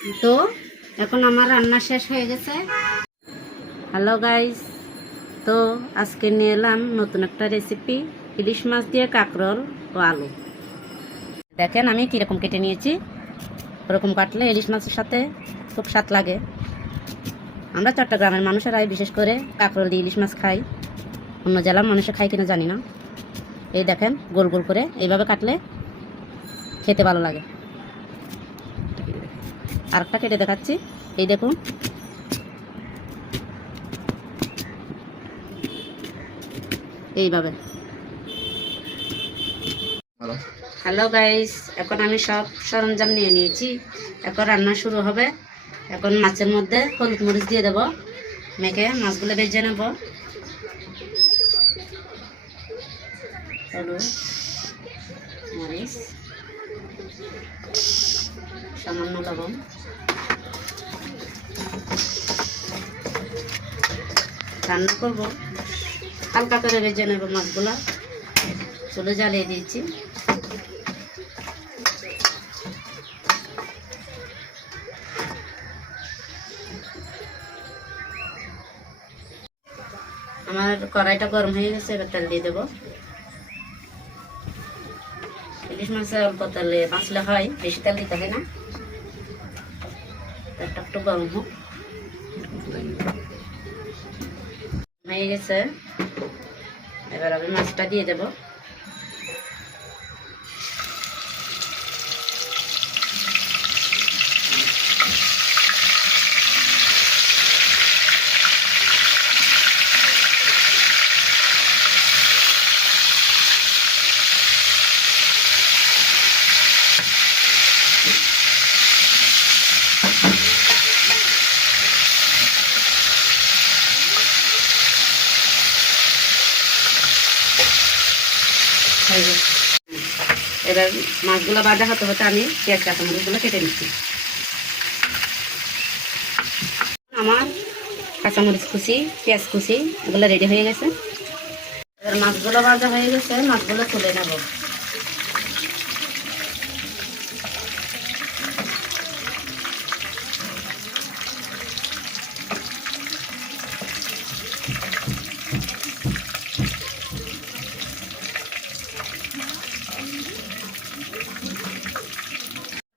তো এখন আমার রান্না শেষ হয়ে গেছে। হ্যালো গাইস, তো আজকে নিয়ে এলাম নতুন একটা রেসিপি, ইলিশ মাছ দিয়ে কাঁকরোল ও আলু। দেখেন আমি কীরকম কেটে নিয়েছি। ওরকম কাটলে ইলিশ মাছের সাথে খুব স্বাদ লাগে। আমরা চট্টগ্রামের মানুষেরাই বিশেষ করে কাঁকরোল দিয়ে ইলিশ মাছ খাই, অন্য জেলার মানুষে খাই কিনা জানি না। এই দেখেন গোল গোল করে এইভাবে কাটলে খেতে ভালো লাগে। আরেকটা কেটে দেখাচ্ছি, এই দেখুন। এইভাবে। হ্যালো গাইস, এখন আমি সব সরঞ্জাম নিয়ে নিয়েছি। এখন রান্না শুরু হবে। এখন মাছের মধ্যে হলুদ মরিচ দিয়ে দেব, মেখে মাছগুলো ভেজে নেব। হলুদ মরিচ, সামান্য লবণ, রান্না করবো। হালকা করে ভেজে নেব মাছগুলো। চুলো জ্বালিয়ে দিয়েছি। আমার কড়াইটা গরম হয়ে গেছে, এবার তেল দিয়ে দেবো। ইলিশ মাছে অল্প তেলে বাঁচলে হয়, বেশি তেল দিতে হয় না। তেলটা একটু গরম হোক। হয়ে গেছে, এবার আমি মাছটা দিয়ে দেবো। এবার মাছগুলো ভাজা হতে হতে আমি পেঁয়াজ কাঁচামরিচগুলো কেটে নিচ্ছি। আমার কাঁচামরিচ কুচি, পেঁয়াজ কুচি এগুলো রেডি হয়ে গেছে। এবার মাছগুলো ভাজা হয়ে গেছে, মাছগুলো তুলে নেব।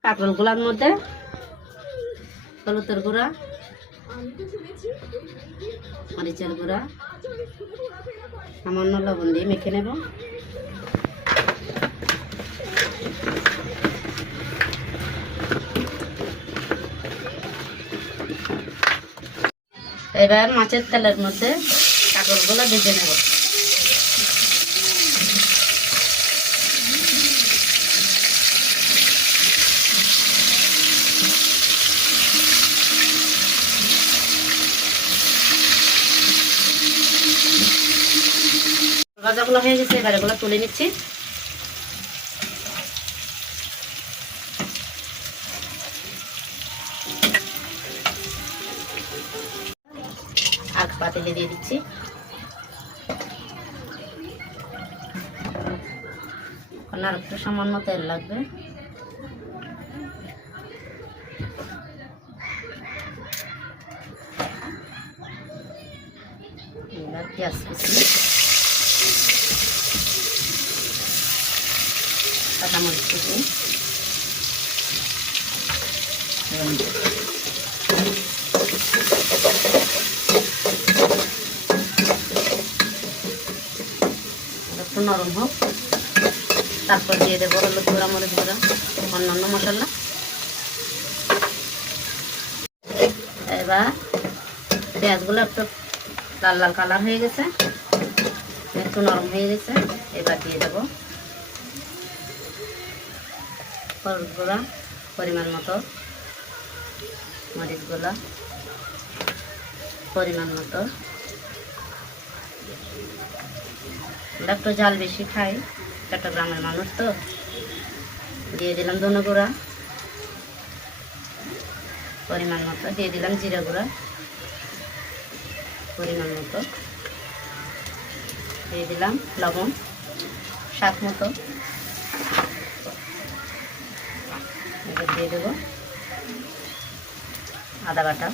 কাঁকরোলগুলোর মধ্যে হলুদের গুঁড়া, মরিচের গুঁড়া, সামান্য লবণ দিয়ে মেখে নেব। এবার মাছের তেলের মধ্যে কাঁকরোলগুলো ভেজে নেব। ভাজাগুলো হয়ে গেছে, এবার এগুলো তুলে নিচ্ছি। আগ পাতিলে দিয়ে দিচ্ছি। আর একটু সামান্য তেল লাগবে। এবার পেঁয়াজ কুচি, কাঁচামরিচ কুচি, একটু নরম হোক, তারপর দিয়ে দেবো হলুদ গুঁড়া, মরিচ গুঁড়া, অন্যান্য মশলা। এবার পেঁয়াজগুলো একটু লাল লাল কালার হয়ে গেছে, একটু নরম হয়ে গেছে। এবার দিয়ে দেবো হলুদ গুঁড়া পরিমাণ মতো, মরিচ গুঁড়া পরিমাণ মতো। আমরা একটু ঝাল বেশি খাই, চট্টগ্রামের মানুষ তো। দিয়ে দিলাম ধনে গুঁড়া পরিমাণ মতো, দিয়ে দিলাম জিরা গুঁড়া পরিমাণ মতো, দিয়ে দিলাম লবণ স্বাদ মতো। এবার দিয়ে দেবো আদা বাটা,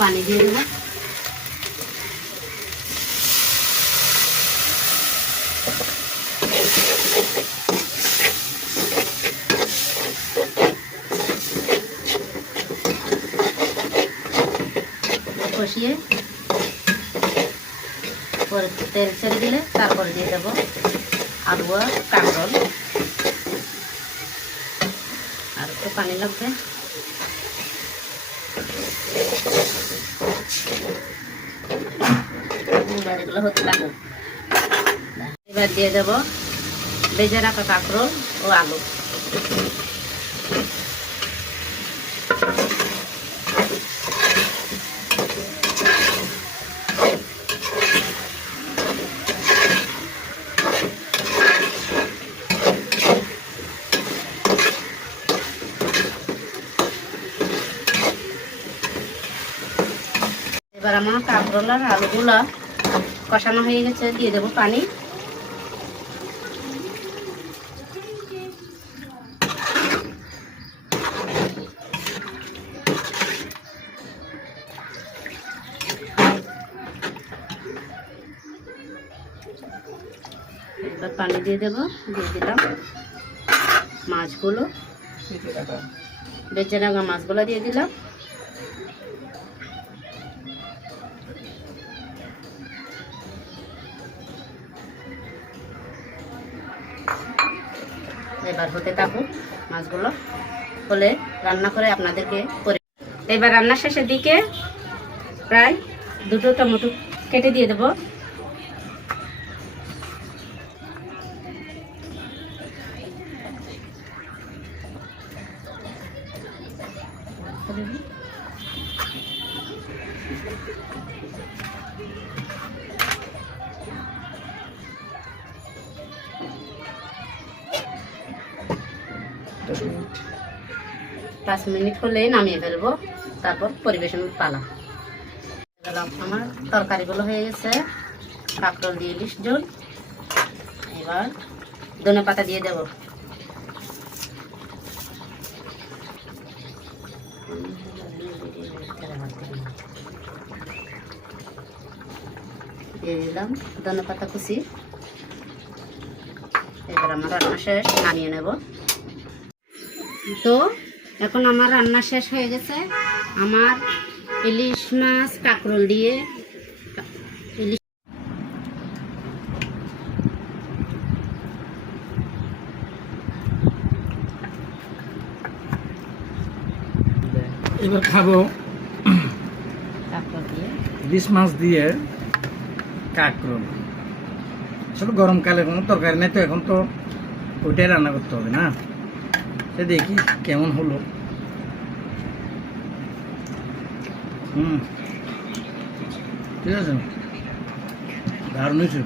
পানি দিয়ে দেবো। কষিয়ে পরে তেল ছেড়ে দিলে তারপরে দিয়ে দেবো আলু আর কাঁকরোল। আর একটু পানি লাগবে। এগুলো হতে থাকুক। এবার দিয়ে দেবো ভেজে রাখা কাঁকরোল ও আলু। এবার আমার কাঁকরোল আর আলুগুলো কষানো হয়ে গেছে, দিয়ে দেবো পানি। এবার পানি দিয়ে দেবো, দিয়ে দিলাম মাছগুলো, বেঁচে রাখা মাছগুলো দিয়ে দিলাম। এবার হতে থাকুক মাছগুলো, হলে রান্না করে আপনাদেরকে করে। এবার রান্না শেষের দিকে প্রায় 2টো টমেটো কেটে দিয়ে দেবো। পাঁচ মিনিট হলে নামিয়ে ফেলবো, তারপর পরিবেশন পালা। আমার তরকারিগুলো হয়ে গেছে, কাঁকরোল দিয়ে ইলিশ ঝোল। এবার ধনে পাতা দিয়ে দেবো। দিয়ে দিলাম ধনে পাতা কুচি। এবার আমার রান্না শেষ, নামিয়ে নেব। তো এখন আমার রান্না শেষ হয়ে গেছে। আমার ইলিশ মাছ কাঁকরোল দিয়ে ইলিশ। এবার খাবো কাঁকরোল দিয়ে ইলিশ মাছ দিয়ে কাঁকরোল। আসলে গরমকালে কোনো তরকারি নেই, তো এখন তো ওইটাই রান্না করতে হবে না। সে দেখি কেমন হলো। ঠিক আছে, দারুণ হয়েছে।